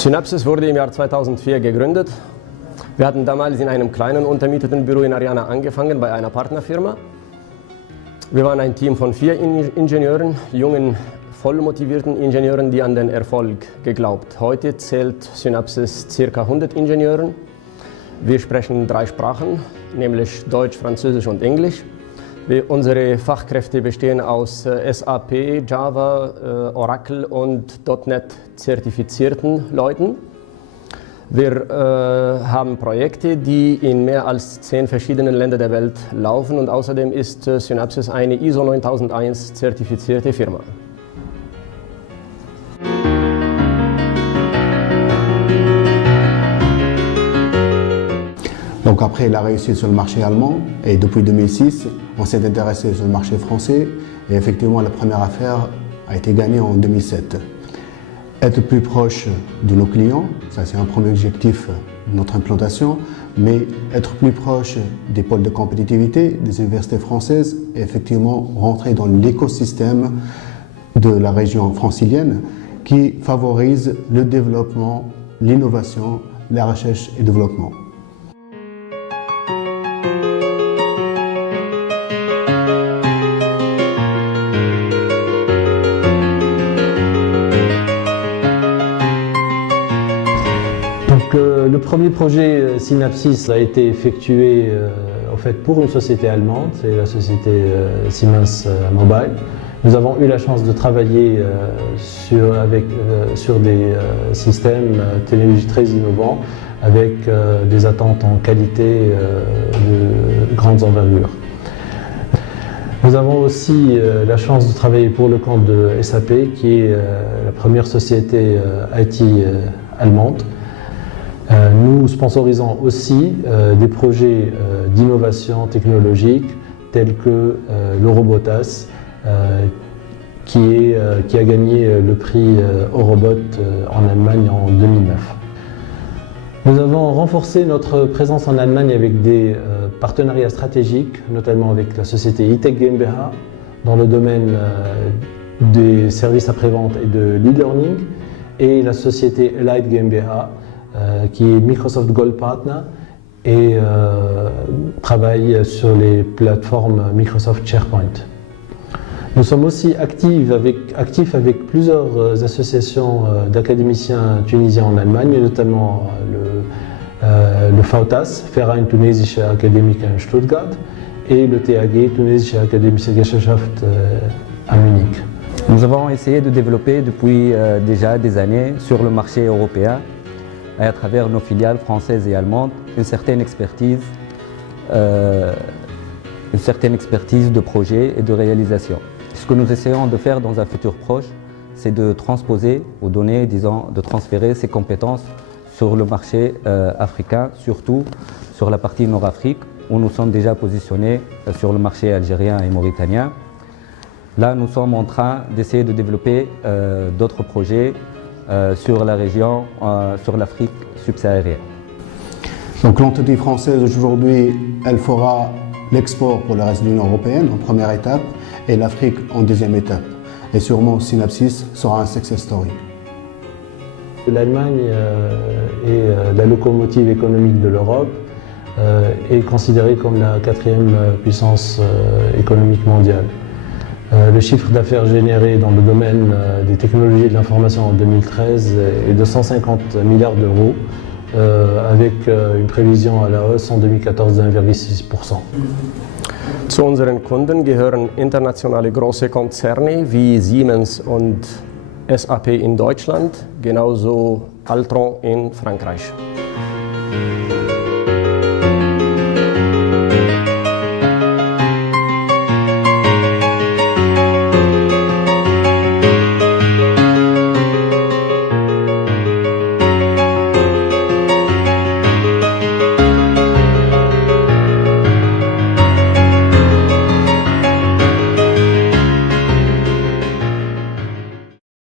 Synapsys wurde im Jahr 2004 gegründet. Wir hatten damals in einem kleinen untermieteten Büro in Ariana angefangen, bei einer Partnerfirma. Wir waren ein Team von 4 Ingenieuren, jungen, vollmotivierten Ingenieuren, die an den Erfolg geglaubt. Heute zählt Synapsys ca. 100 Ingenieuren. Wir sprechen 3 Sprachen, nämlich Deutsch, Französisch und Englisch. Unsere Fachkräfte bestehen aus SAP, Java, Oracle und .NET zertifizierten Leuten. Wir haben Projekte, die in mehr als 10 verschiedenen Ländern der Welt laufen, und außerdem ist Synapsys eine ISO 9001 zertifizierte Firma. Donc après la réussite sur le marché allemand, et depuis 2006, on s'est intéressé sur le marché français, et effectivement la première affaire a été gagnée en 2007. Être plus proche de nos clients, ça c'est un premier objectif de notre implantation, mais être plus proche des pôles de compétitivité, des universités françaises, et effectivement rentrer dans l'écosystème de la région francilienne qui favorise le développement, l'innovation, la recherche et développement. Le premier projet Synapsys a été effectué en fait pour une société allemande, c'est la société Siemens Mobile. Nous avons eu la chance de travailler sur des systèmes technologiques très innovants avec des attentes en qualité de grandes envergures. Nous avons aussi la chance de travailler pour le compte de SAP, qui est la première société IT allemande. Nous sponsorisons aussi des projets d'innovation technologique tels que l'Eurobotas, qui a gagné le prix Eurobot en Allemagne en 2009. Nous avons renforcé notre présence en Allemagne avec des partenariats stratégiques, notamment avec la société E-Tech GmbH dans le domaine des services après-vente et de l'e-learning, et la société Elite GmbH qui est Microsoft Gold Partner et travaille sur les plateformes Microsoft SharePoint. Nous sommes aussi actifs avec plusieurs associations d'académiciens tunisiens en Allemagne, notamment le VTAS, Verein Tunesische Akademiker in Stuttgart, et le TAG, Tunesische Akademische Gesellschaft à Munich. Nous avons essayé de développer depuis déjà des années sur le marché européen, et à travers nos filiales françaises et allemandes, une certaine expertise de projet et de réalisation. Ce que nous essayons de faire dans un futur proche, c'est de transposer ou donner, disons, de transférer ces compétences sur le marché africain, surtout sur la partie Nord-Afrique, où nous sommes déjà positionnés sur le marché algérien et mauritanien. Là, nous sommes en train d'essayer de développer d'autres projets sur la région, sur l'Afrique subsaharienne. Donc l'entité française aujourd'hui, elle fera l'export pour le reste de l'Union européenne en première étape et l'Afrique en deuxième étape. Et sûrement Synapsys sera un success story. L'Allemagne est la locomotive économique de l'Europe, est considérée comme la 4e puissance économique mondiale. Le chiffre d'affaires généré dans le domaine des technologies de l'information en 2013 est de 150 milliards d'euros, avec une prévision à la hausse en 2014 de 1,6%. Zu unseren Kunden gehören internationale große Konzerne wie Siemens und SAP in Deutschland, genauso Altran in Frankreich.